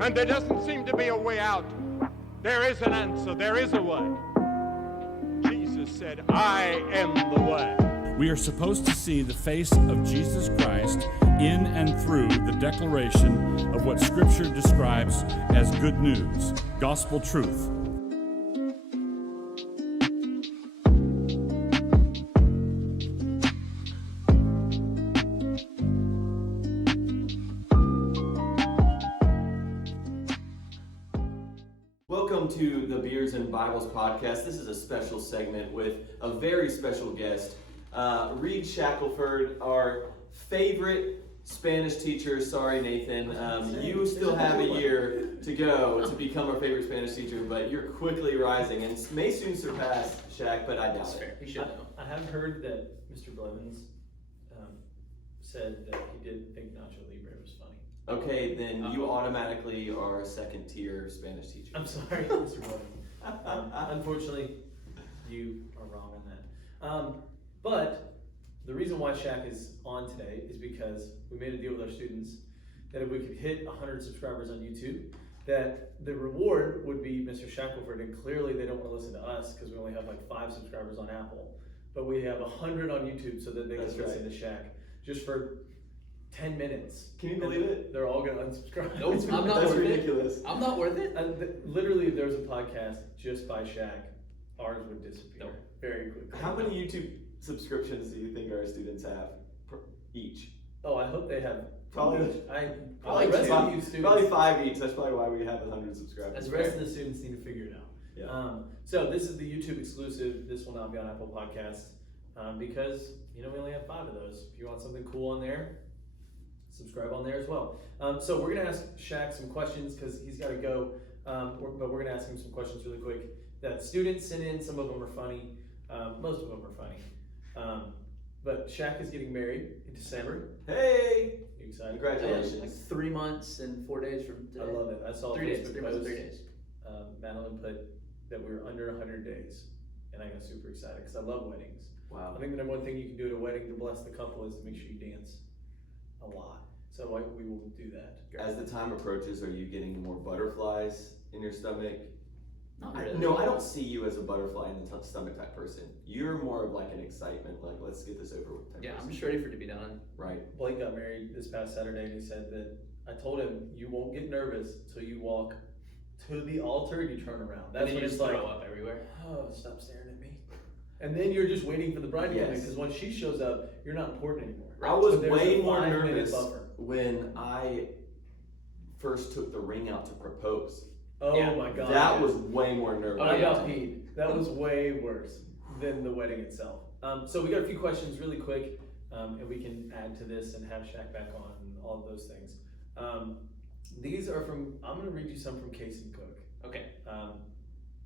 And there doesn't seem to be a way out. There is an answer. There is a way. Jesus said, I am the way. We are supposed to see the face of Jesus Christ in and through the declaration of what Scripture describes as good news, gospel truth. Welcome to the Beers and Bibles podcast. This is a special segment with a very special guest, Reed Shackelford, our favorite Spanish teacher. Sorry, Nathan, you still have a year to go to become our favorite Spanish teacher, but you're quickly rising and may soon surpass Shaq, but I doubt it. He should know. I have heard that Mr. Blevins said that he did think Nacho Libre was funny. Okay, then you automatically are a second tier Spanish teacher. I'm sorry, Mr. Blevins. Unfortunately, you are wrong on that. But the reason why Shaq is on today is because we made a deal with our students that if we could hit 100 subscribers on YouTube, that the reward would be Mr. Shackelford, and clearly they don't want to listen to us because we only have like 5 subscribers on Apple, but we have 100 on YouTube so that they can listen to Shaq just for 10 minutes. Can you believe it? They're all going to unsubscribe. Nope, I'm not That's worth ridiculous. it. I'm not worth it. Literally, if there was a podcast just by Shaq, ours would disappear very quickly. How many YouTube subscriptions do you think our students have each? Oh, I hope they have. Probably Probably the rest of you students. Probably 5 each. That's probably why we have 100 subscribers. The rest of the students need to figure it out. Yeah. So this is the YouTube exclusive. This will not be on Apple Podcasts because we only have 5 of those. If you want something cool on there, subscribe on there as well. So we're gonna ask Shaq some questions because he's got to go. But we're gonna ask him some questions really quick that students sent in. Some of them are funny. Most of them are funny. But Shaq is getting married in December. Hey! You excited? Congratulations. Like 3 months and 4 days from today. I love it. I saw 3 days. Facebook 3 months and post. 3 days. Madeline put that we were under 100 days, and I got super excited because I love weddings. Wow. I think the number one thing you can do at a wedding to bless the couple is to make sure you dance a lot. So we will do that. As the time approaches, are you getting more butterflies in your stomach? Not really. No, I don't see you as a butterfly in the stomach type person. You're more of like an excitement, like let's get this over with type Yeah, person. I'm just ready for it to be done. Right. Blake got married this past Saturday, and he said that I told him you won't get nervous till you walk to the altar and you turn around. That's And then when you it's just like, throw up everywhere. oh, stop staring at me. And then you're just waiting for the bride to come in Yes. because once she shows up, you're not important anymore. I was So there's way a more 5-minute nervous buffer. when I first took the ring out to propose. Oh Yeah. my god. That yes. was way more nervous. I got peed. That was way worse than the wedding itself. So we got a few questions really quick, and we can add to this and have Shaq back on and all of those things. These are from, I'm going to read you some from Case and Cook. Okay.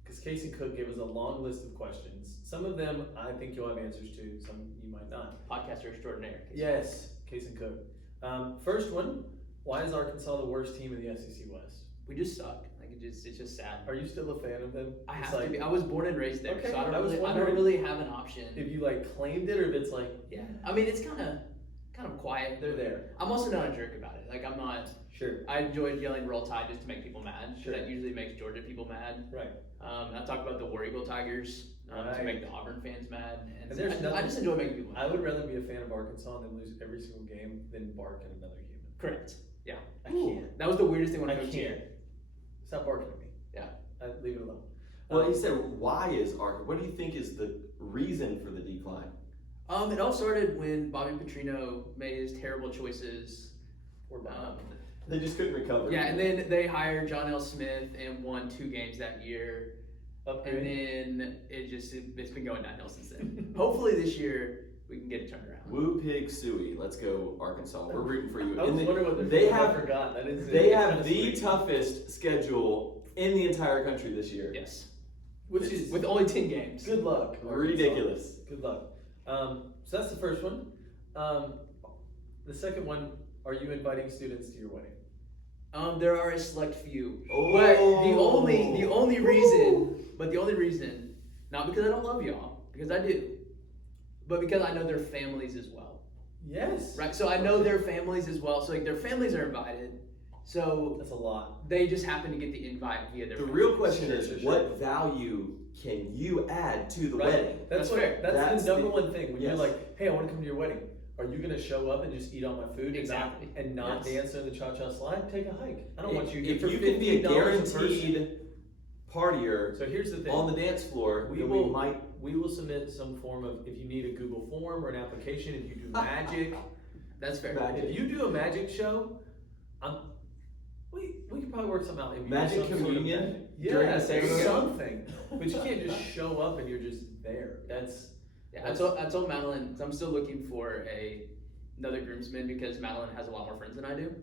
Because Case and Cook gave us a long list of questions. Some of them I think you'll have answers to, some you might not. Podcaster extraordinaire. Yes, Case and Cook. First one, why is Arkansas the worst team in the SEC West? We just suck. Like it's just sad. Are you still a fan of them? I It's have like, to be. I was born and raised there, Okay, so I I was don't wondering really have an option. if you like claimed it or if it's like, Yeah. I mean, it's kind of quiet. they're there. I'm also not a jerk about it. Like I'm not. Sure. I enjoy yelling "Roll Tide" just to make people mad. Sure. That usually makes Georgia people mad. Right. I talk about the War Eagle Tigers to Right. make the Auburn fans mad, and, And there's I nothing- just enjoy making people mad. I would rather be a fan of Arkansas and then lose every single game than bark at another human. Correct. Yeah. I can't. That was the weirdest thing when I I coached can't. here. Stop barking at me. Yeah. Leave it alone. Well, he said, why is Arkansas? What do you think is the reason for the decline? It all started when Bobby Petrino made his terrible choices. Or Bob. They just couldn't recover. Yeah, and then they hired John L. Smith and won 2 games that year. And then it's been going downhill since then. Hopefully this year we can get it turned around. Woo Pig Suey. Let's go, Arkansas. We're rooting for you. I was And wondering what they're they doing. I have forgot. That is they it's have kinda the sweet. toughest schedule in the entire country this year. Yes. Which is With only 10 games. good luck. Arkansas. Ridiculous. Good luck. So that's the first one. The second one, are you inviting students to your wedding? There are a select few. Oh. But the only reason, not because I don't love y'all, because I do, but because I know their families as well. Yes. Right? So I know their families as well. So like their families are invited. So That's a lot. they just happen to get the invite via their The friends. real question is, Sure. what value can you add to the Right. wedding? That's That's fair. That's the number the- one thing. When you're yes. like, hey, I want to come to your wedding. Are you going to show up and just eat all my food Exactly. and not Yes. dance on the cha-cha slide? Take a hike. I don't want you to If for you can be a $15 person. guaranteed partier So here's the thing. on the dance floor, We then will we might. we will submit some form of, if you need a Google form or an application, if you do magic. That's fair. Magic. If you do a magic show, we could probably work something out. If you do Magic some sort of communion magic- during the yeah, ceremony? something. But you can't just show up and you're just there. That's Yeah, I told Madeline, 'cause I'm still looking for another groomsman because Madeline has a lot more friends than I do.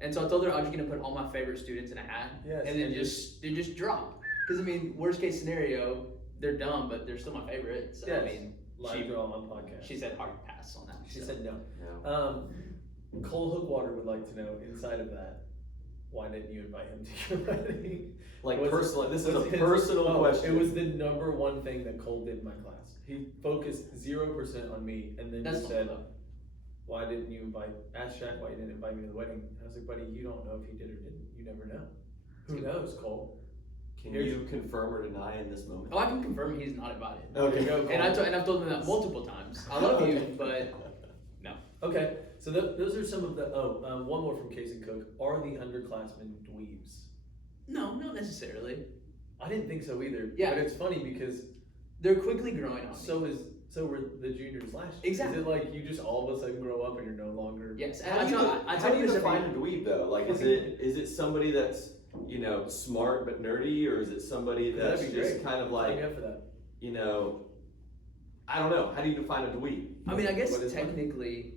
And so I told her I was just gonna put all my favorite students in a hat, Yes, and then and just drop. Because I mean, worst case scenario, they're dumb, but they're still my favorite. So yes. I mean, Live draw on podcast. she said hard pass on that. She so. said no. No. Cole Hookwater would like to know inside of that. Why didn't you invite him to your wedding? Like Was- personal. This is a was his- personal oh, question. It was the number one thing that Cole did in my class. He focused 0% on me, and then That's just fine, said, though. "Why didn't you invite?" Asked Shaq why he didn't invite me to the wedding. I was like, "Buddy, you don't know if he did or didn't. You never know. Who knows, Cole?" Can Here's- you confirm or deny in this moment? Oh, I can confirm he's not invited. Okay. Go, And Cole. I've told him that multiple times. I love you, but no. Okay, so those are some of the. One more from Case and Cook. Are the underclassmen dweebs? No, not necessarily. I didn't think so either. Yeah. But it's funny because They're quickly growing on me. so were the juniors last year. Exactly. Is it like you just all of a sudden grow up and you're no longer? Yes, and How I do you, tell, I how tell do you this define every- a dweeb though? Like, is it somebody that's smart but nerdy, or is it somebody that's That'd be just great. kind of Sign me like up for that. I don't know. How do you define a dweeb? I mean, I guess What is one? technically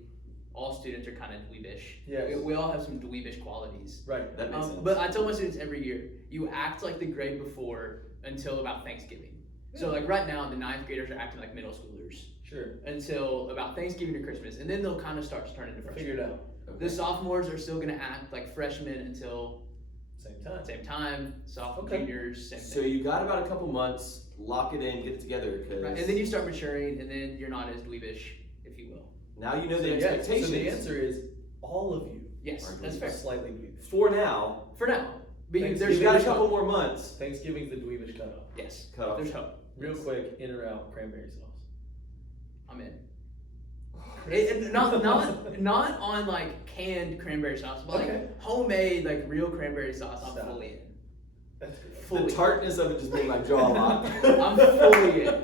all students are kind of dweebish. Yes. We all have some dweebish qualities. Right. That makes sense. But I tell my students every year, you act like the grade before until about Thanksgiving. So like right now, the 9th graders are acting like middle schoolers Sure. until about Thanksgiving or Christmas, and then they'll kind of start to turn into Figure freshmen. it out. Okay. The sophomores are still gonna act like freshmen until Same time. same time. Okay. Juniors, same So thing. you got about a couple months. Lock it in. Get it together. Because Right. And then you start maturing, and then you're not as dweebish, if you will. now you know So, the yeah, expectations. so the answer is all of you Yes, Are that's dweebs. fair. are slightly dweebish. For now, For now, but Thanks. there's you've got a there's couple hope. more months. Thanksgiving's the dweebish cutoff. Yes, Cut off. there's hope. Real quick, in or out cranberry sauce. I'm in. Not on like canned cranberry sauce, but Okay. like homemade, like real cranberry sauce. I'm Stop. fully in. That's good. The Fully. tartness of it just made my jaw lock. I'm fully in.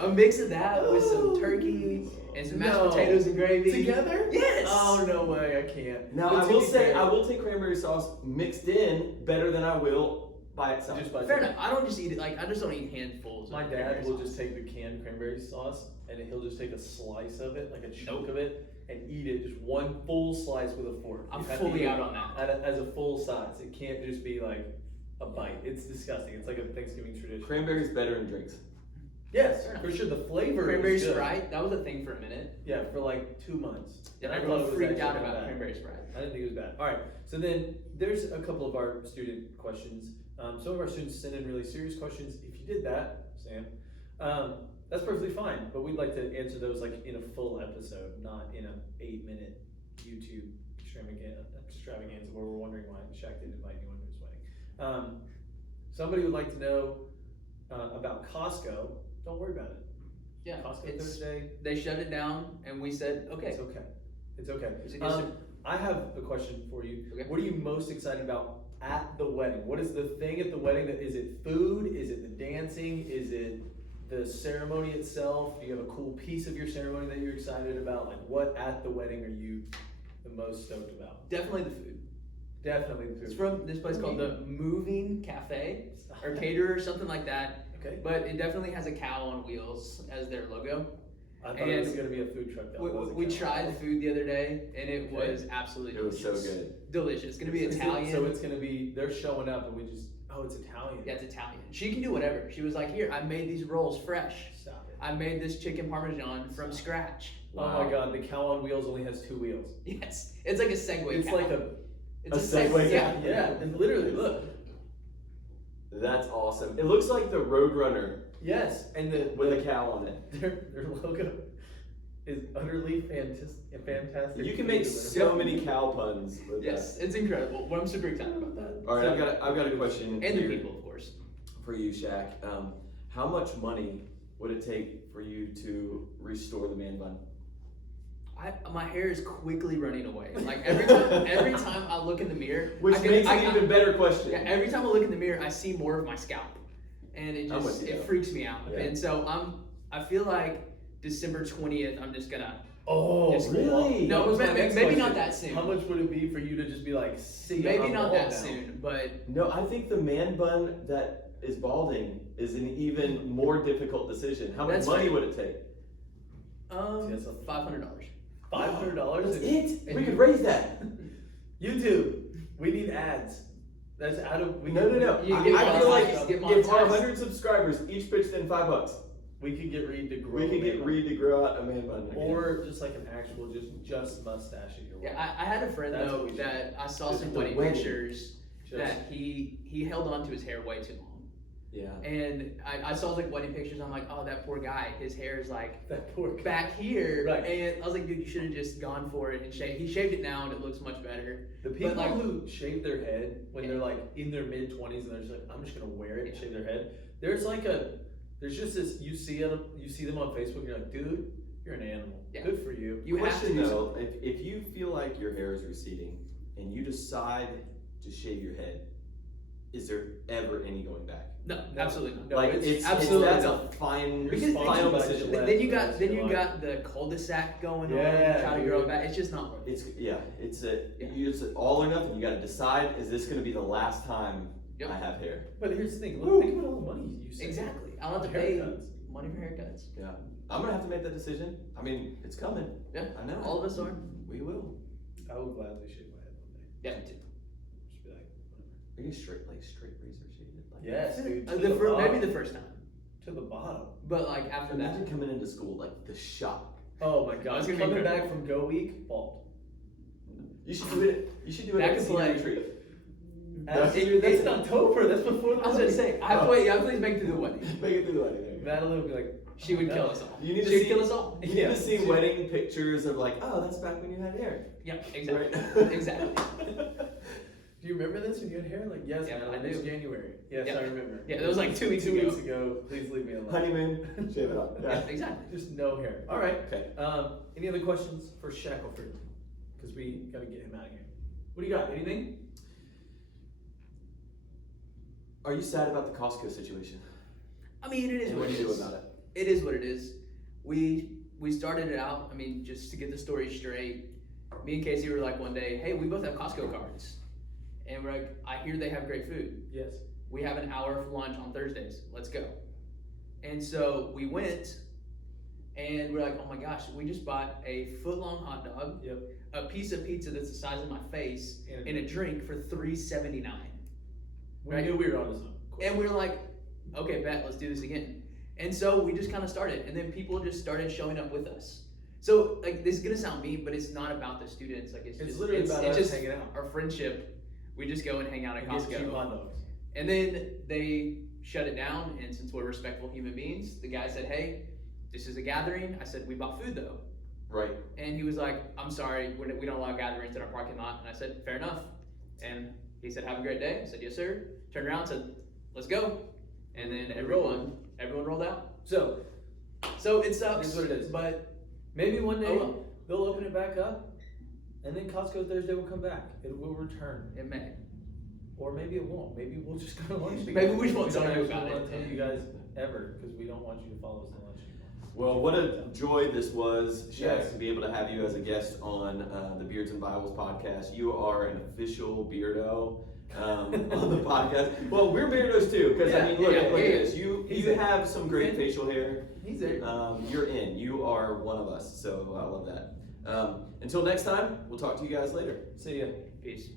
A mix of that with some turkey and some mashed No. potatoes and gravy. Together? Yes. Oh no way, I can't. Now But I to will be say fair, I will take cranberry sauce mixed in better than I will by itself. just by Fair enough. I don't just eat it like I just don't eat handfuls. My of dad cranberry will sauce. just take the canned cranberry sauce and he'll just take a slice of it, like a chunk Nope. of it, and eat it just one full slice with a fork. I'm You have to fully eat out it on that. as a full size. It can't just be like a bite. It's disgusting. It's like a Thanksgiving tradition. Cranberry's better in drinks. Yes, Fair enough. for sure. The flavor Cranberry is good. Sprite. That was a thing for a minute. Yeah, for like 2 months. And I thought everyone it was freaked actually out not about bad. cranberry Sprite. I didn't think it was bad. All right, so then there's a couple of our student questions. Some of our students sent in really serious questions. If you did that, Sam, that's perfectly fine. But we'd like to answer those like in a full episode, not in an 8-minute YouTube extravaganza where we're wondering why Shaq didn't invite anyone to his wedding. Somebody would like to know about Costco. Don't worry about it. Yeah. Costco It's, Thursday. they shut it down, and we said okay. It's okay. It's okay. It's a yes, sir. I have a question for you. Okay. What are you most excited about at the wedding? What is the thing at the wedding that is it food? Is it the dancing? Is it the ceremony itself? Do you have a cool piece of your ceremony that you're excited about? Like what at the wedding are you the most stoked about? Definitely the food. Definitely the It's food. from this place called the Moving Cafe or Caterer or something like that. Okay. But it definitely has a cow on wheels as their logo. I thought it was and gonna be a food truck. That We, wasn't we cow. tried the food the other day, and it Okay. was absolutely It was delicious. so good. Delicious. It's gonna be Is it- Italian. So it's gonna be they're showing up and we just it's Italian. Yeah, it's Italian. She can do whatever. She was like, "Here, I made these rolls fresh. Stop it. I made this chicken parmesan from scratch." Oh my god, the cow on wheels only has 2 wheels. Yes, it's like a Segway. It's cow. like a It's a Segway Yeah, cow. yeah, and literally look. That's awesome. It looks like the Roadrunner Yes, and the with a cow on it. their logo. is utterly fantastic. You can make so many cow puns with Yes, it's incredible. Well, I'm super excited about that. that. All right, I've got a question And the here people, of course. for you, Shaq. How much money would it take for you to restore the man bun? My hair is quickly running away. Like every time I look in the mirror, Which makes an even better question. Yeah, every time I look in the mirror, I see more of my scalp, and it I'm with just you. it freaks me out. Yeah. And so I feel like December 20th, I'm just gonna. Oh, Just- really? No, That was my maybe next not question. that soon. How much would it be for you to just be like, see, Maybe I'm not bald that now? soon, but No, I think the man bun that is balding is an even more difficult decision. How much That's money fair. would it take? Yes, $500. $500. That's it. And We you- could raise that. YouTube, we need ads. That's out of. No. You I get feel like monetized, get if our monetized. 100 subscribers each pitched in $5, We could get Reed to grow. we could a get man Reed to grow out a man bun. again. or just like an actual, just mustache at your Yeah, wedding. I had a friend That's though what we should that I saw Just some the wedding wedding. pictures Just- that he held on to his hair way too long. yeah. And I saw like wedding pictures. I'm like, oh, that poor guy. His hair is like That poor guy. back here. Right. And I was like, dude, you should have just gone for it and shaved. He shaved it now and it looks much better. The people like- who shave their head when Yeah. they're like in their mid-20s and they're just like, I'm just gonna wear it and Yeah. shave their head. There's just this. You see them on Facebook. You're like, dude, you're an animal. Yeah. Good for you. You have to Question do though, if you feel like your hair is receding and you decide to shave your head, is there ever any going back? No, No. absolutely not. No, like it's absolutely that's not. a fine Because- final Because- decision. But- Then you got That's the cul-de-sac going on. Yeah, You try to dude. grow it back. It's just not worth it. It's Yeah. it's all or nothing. You got to decide: is this going to be the last time Yep. I have hair? But here's the thing. Woo. Think about all the money you save. Exactly. I'll have to On pay haircuts. money for haircuts. Yeah, I'm gonna have to make that decision. I mean, it's coming. Yeah, I know. all of us are. We will. I would gladly shave my head one day. Yeah, me too. Just be like, whatever. Are you straight razor shaded? Like Yes, dude. To The the bottom. maybe the first time, To the bottom. but like after that, Imagine coming into school like the shock. Oh my That's god. gonna be Coming incredible. back from Go Week, bald. You should do it. You should do it Back at in senior play. retreat. That's, It- that's it- in October. That's before the I was gonna say, I have to wait. I have to at least make it through the wedding. Make it through the wedding. There. Madeline would be like, She would no. kill us all. You need to she would see- kill us all. You Yeah. need to see wedding pictures of like, oh, that's back when you had hair. Yeah, exactly. Right. Exactly. Do you remember this when you had hair? Like, yes, Yeah, Madeline, I it's do. January. Yes, Yeah. I remember. Yeah, that was like 2 weeks ago. 2 weeks ago. Please leave me alone. Honeymoon, shave it off. Yeah, exactly. Just no hair. All right. Okay. Any other questions for Shackelford? Because we got to get him out of here. What do you got? Anything? Are you sad about the Costco situation? I mean, it is And what what it do you do is. about it? It is what it is. We started it out. I mean, just to get the story straight. Me and Casey were like one day, hey, we both have Costco cards, and we're like, I hear they have great food. Yes. We have an hour for lunch on Thursdays. Let's go. And so we went, and we're like, oh my gosh, we just bought a foot-long hot dog, Yep. a piece of pizza that's the size of my face, And- and a drink for $3.79. We Right. knew we were on something. And we were like, okay, bet, let's do this again. And so we just kind of started, and then people just started showing up with us. So like, this is gonna sound mean, but it's not about the students. Like, it's just, literally about us just hanging out. our friendship. We just go and hang out at And get cheap Costco. hot dogs. And then they shut it down, and since we're respectful human beings, the guy said, hey, this is a gathering. I said, we bought food though. Right. And he was like, I'm sorry, we don't allow gatherings in our parking lot. And I said, fair enough. And he said, have a great day. I said, yes, sir. Turned around and said, let's go. And then everyone rolled out. So, So it sucks. It is what it is. But maybe one day Oh, well. they'll open it back up, and then Costco Thursday will come back. It will return. it may. Or maybe it won't. Maybe we'll just go to lunch together. Maybe we just won't don't tell you actually about wanna it. tell you guys ever, because we don't want you to follow us to lunch anymore. Well, what a joy this was, Shaq, Yes. to be able to have you as a guest on the Beards and Bibles podcast. You are an official beardo on the podcast. Well, we're beardos too, because I mean, look at this. You have some great facial hair. He's there. You're in. You are one of us. So I love that. Until next time, we'll talk to you guys later. See ya. Peace.